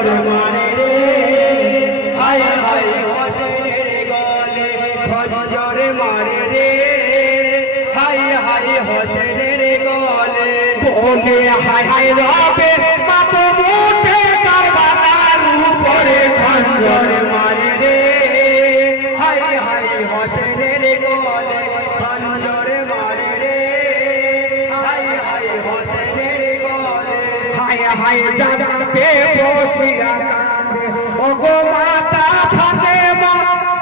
মারে রে হায় হায় হোসেনের গলে। খঞ্জর মারে রে হায় হায় হোসেনের গলে। বলে হায় হায় রবে মাত মুঠে কারবালার উপরে খঞ্জর বসিয়া কাঁদে। ওগো মাতা ফাতে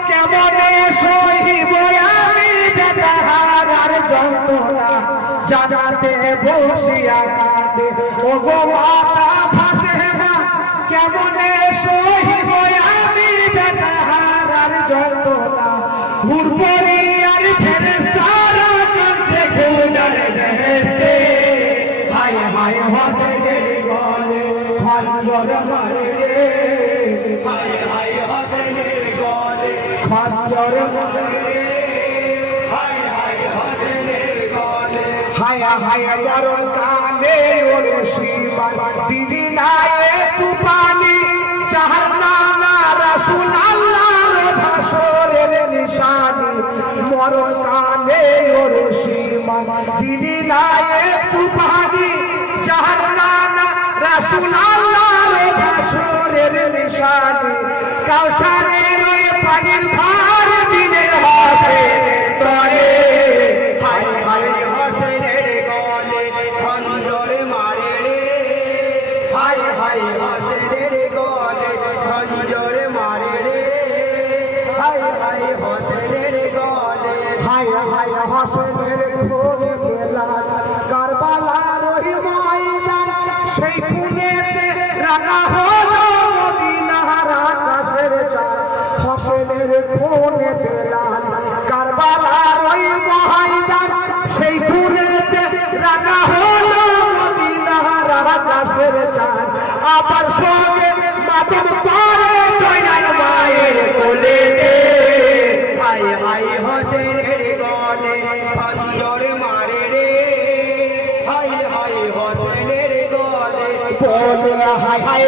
কেমনে সহিব আমি তাহার যন্ত্রণা? জানাতে বসিয়া কাঁদে। ওগো মাতা ফাতে কেমনে সহিব আমি তাহার যন্ত্রণা? হুরপরি হায় হায় মরণ কালে ওরে শিবান দিদি নায়ে তুফানি নানা রাসূল আল্লাহর ভাসরের নিশানি মরণ কালে ওরে শিবান দিদি নায়ে তুফানি যাহার নানা রাসূল আল্লাহর ভাসরের নিশানি, কাউসারের ওই পানির ভার দিনের হবে তরে। হায় হায় হোসেনের গলে খঞ্জর মারে রে হায় হায় হোসেনের গলে খঞ্জর হায় হায় হোসেনের গলে, হায় হায় হাসনের ঘোরে গেলাম আবার সঙ্গে মাতম পরে জয়নাল মায়ের কোলে দে। হাই হায় হোসেনের গলে খঞ্জর মারে রে। হাই হায় হোসেনের গলে বলে হাই হাই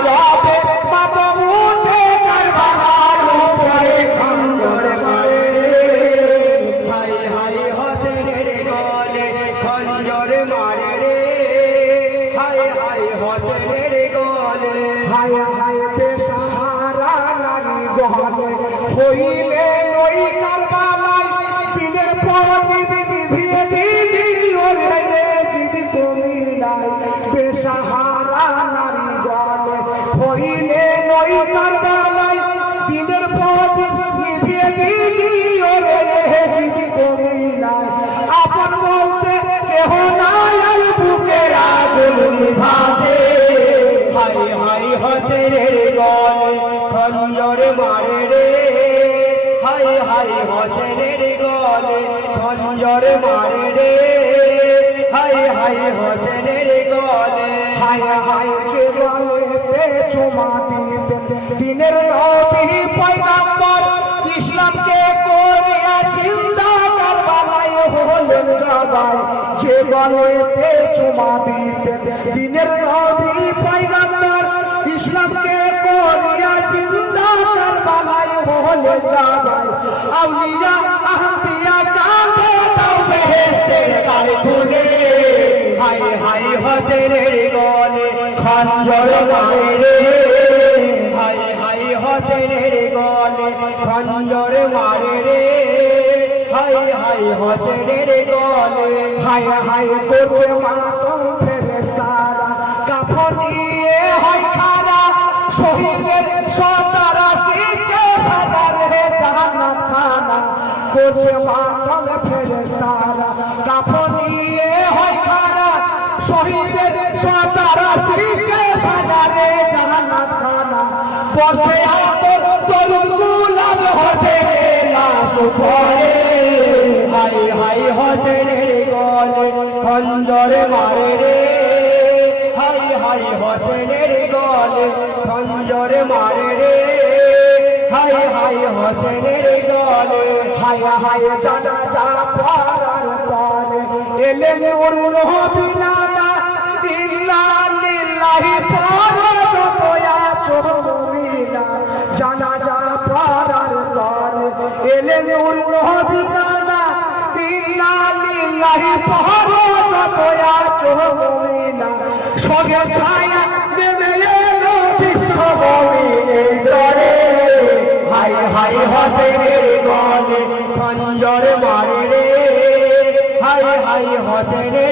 খঞ্জর মারে রে হায় হায় হোসেনের গলে খঞ্জর মারে রে। হায় হায় হোসেনের গলে। হায় হায় যে বলেতে চুমা দিতে। দিনের নবী পয়গাম্বর ইসলামকে করিয়া চিন্তা কারবালায় হলেন জবাই। যে বলেতে চুমা দিতে। দিনের নবী পয়গাম্বর ইসলামকে করিয়া চিন্তা কারবালায় হলেন জবাই। আউলিয়া দ্বার খুলে হায় হায় হোসেনের গলে খঞ্জর মারে রে হায় হায় হোসেনের গলে খঞ্জর মারে রে হায় হায় হোসেনের গলে হায় হায় করছে মাতম ফেরেস্তারা কাফন নিয়ে হয় খারা করছে শহীদের সতারা শিখে সাদারে জান্নাত খানা। বসে আতর দরুদ গুলাব হসে লাশ পড়ে। হাই হাই হোসেনের গলে খঞ্জর মারে রে। হাই হাই হোসেনের গলে খঞ্জর মারে রে। হাই হাই হোসেনের গলে হায় হায় জানা যা পড়ার পরে এলেন ওর নবীনা সঙ্গে ছায়া নেমে এলো বিশ্বভূমির দরে হাই হাই হসেনের গলে খঞ্জর মারে রে। High high হসেনের